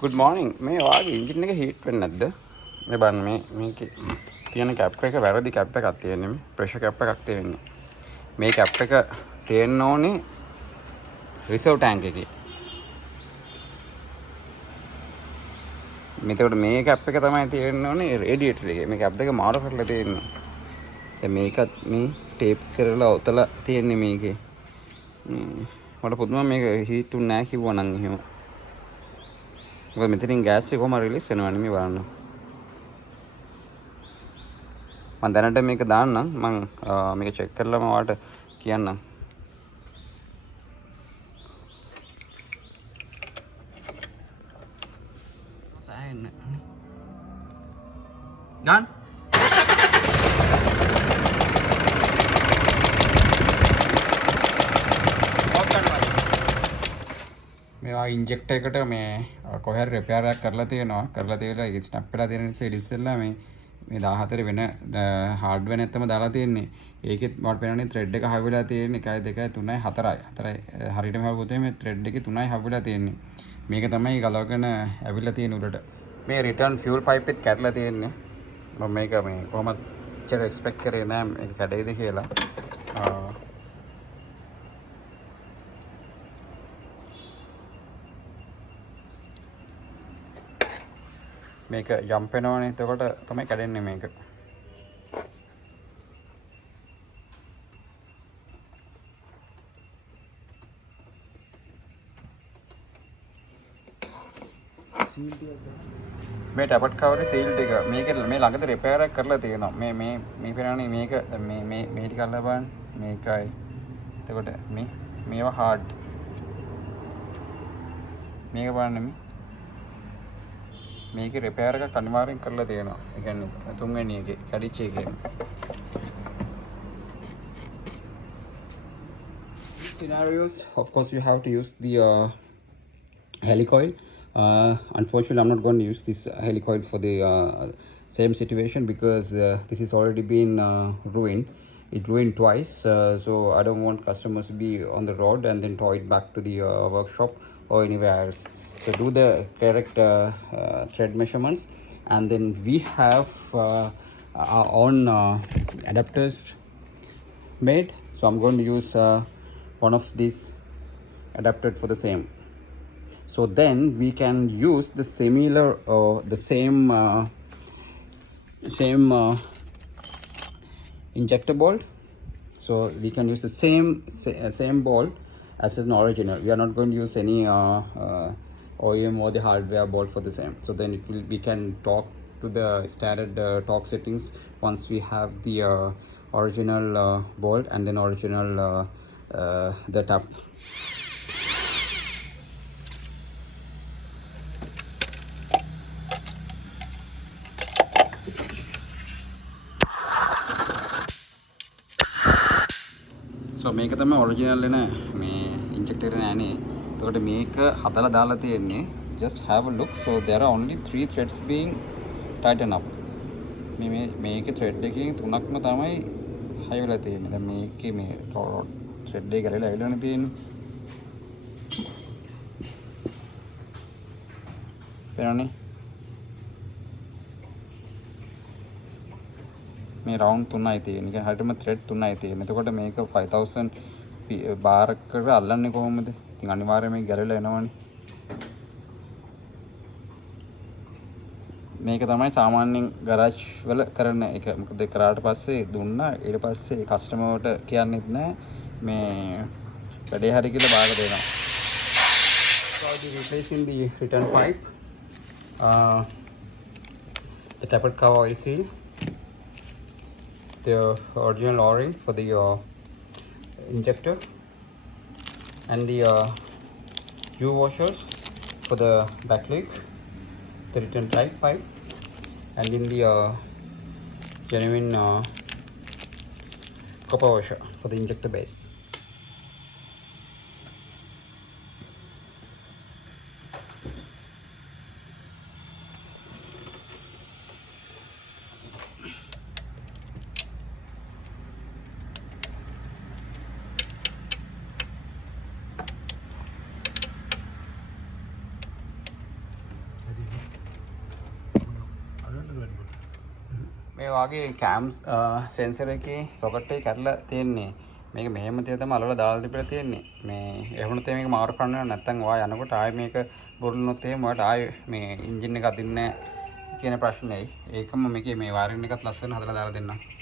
Good morning. මේ වාගේ එන්ජින් එක හීට් වෙන්නේ නැද්ද? මේ බලන්න මේකේ තියෙන කැප් එක වැරදි කැප් එකක් තියෙන්නේ මේ ප්‍රෙෂර් කැප් එකක් තියෙන්නේ. මේ කැප් එක තියෙන්න ඕනේ රිසර්ව් ටැංක් එකේ. මෙතකොට මේ කැප් එක තමයි තියෙන්න ඕනේ රේඩියේටර් එකේ. මේ කැප් දෙක මාරු කරලා තියෙන්නේ. දැන් මේකත් මේ ටේප් කරලා ඔතලා තියෙන්නේ මේකේ. මට පුදුම මේක හීට් උන්නේ නැහැ කිව්වා නම් එහෙම. මොකද මෙතනින් ගෑස් එක කොහම රිලීස් වෙනවනේ මේ බලන්න. මම දැනට මේක දාන්නම්. මම මේක චෙක් කරලා මම ඔයාලට කියන්නම්. සෑහෙන්න. ඩන්. මේවා ඉන්ජෙක්ටර් එකට මේ කොහේ හරි රිපෙයාර් එකක් කරලා තියෙනවා. කරලා තියලා ඒක ස්නැප් වෙලා තියෙන නිසා ඉතින්සෙල්ලා මේ 14 වෙන හાર્ඩ්වෙයාර් නැත්තම දාලා තියෙන්නේ. ඒකෙත් මට පේනනේ ත්‍රෙඩ් එක හවු වෙලා තියෙන්නේ 1 2 3 4යි. 4යි හරියටම හවුවොත් මේ ත්‍රෙඩ් එකේ 3යි හවු වෙලා තියෙන්නේ. මේක තමයි ගලවගෙන ඇවිල්ලා තියෙන උඩට. මේ රිටර්න් ෆියුල් පයිප් එකත් කැඩලා තියෙන්නේ. මම මේක මේ කොහොමද චර එක්ස්පෙක්ට් කරේ නෑ මේක කැඩෙයිද කියලා. මේක ජම්ප් වෙනවනේ එතකොට තමයි කැඩෙන්නේ මේක. මේ ටැපට් කවරේ සීල් ටික මේක මේ ළඟද රිපෙයාර් එකක් කරලා තියෙනවා. මේ පේනවනේ මේක මේ ටික අල්ලලා බලන්න මේකයි. එතකොට මේවා හાર્ඩ්. මේක බලන්න මේකේ රිපෙයාර් එකක් අනිවාර්යෙන් කරලා තියෙනවා. ඒ කියන්නේ තුන්වෙනි එකේ කැඩිච්ච එකේ. Scenarios, of course, you have to use the helicoil. Unfortunately, I'm not going to use this helicoil for the same situation because this has already been ruined. It ruined twice, so I don't want customers to be on the road and then tow it back to the workshop or anywhere else. So do the correct thread measurements, and then we have our own adapters made. So I'm going to use one of these adapted for the same. So then we can use the similar the same injector bolt. So we can use the same bolt as an original. We are not going to use any OEM or the hardware bolt for the same. So then we can talk to the standard torque settings once we have the original bolt and then original the tap. So මේක තමයි ඔරිජිනල් එන මේ ඉන්ජෙක්ටර් නෑනේ. එතකොට මේක හදලා දාලා තියෙන්නේ. Just have a look. So there are only 3 threads being tightened up. මේකේ thread එකකින් 3ක්ම තමයි හයි වෙලා තියෙන්නේ. දැන් මේකේ මේ thread එක ගලලා ඇවිල්ලානේ තියෙන්නේ. පේනවනේ. මේ රවුන්ඩ් 3යි තියෙන්නේ. කියන්නේ හරියටම thread 3යි තියෙන්නේ. එතකොට මේක 5000 බාර් එකට අල්ලන්නේ කොහොමද? ඉතින් අනිවාර්යයෙන් මේක ගැලවිලා එනවනේ. මේක තමයි සාමාන්‍යයෙන් ගරාජ් වල කරන එක. මොකද කරාට පස්සේ දුන්නා ඊට පස්සේ කස්ටමර්ට කියන්නෙත් නැහැ මේ වැඩේ හරි කියලා බාර දෙනවා. So I'll be replacing the return pipe, the tapered cover oil seal, the original o-ring for the injector, and the U-washers for the back leg, the return type pipe, and then the genuine copper washer for the injector base. මේ වගේ කෑම්ස් සෙන්සර් එකේ සොකට් එක කැඩලා තියෙන්නේ. මේක මෙහෙම තියලා තමයි අලවල දාලා තිබිලා තියෙන්නේ. මේ එහෙම නැත්නම් මේක මාරු කරන්න වෙනවා. නැත්නම් ඔයා යනකොට ආයේ මේක බුරුලුනොත් එහෙම ඔයාට ආයේ මේ එන්ජින් එක අදින්නේ නැහැ කියන ප්‍රශ්නේයි. ඒකම මේකේ මේ වයරින් එකත් ලස්සන හදලා දාලා දෙන්නම්.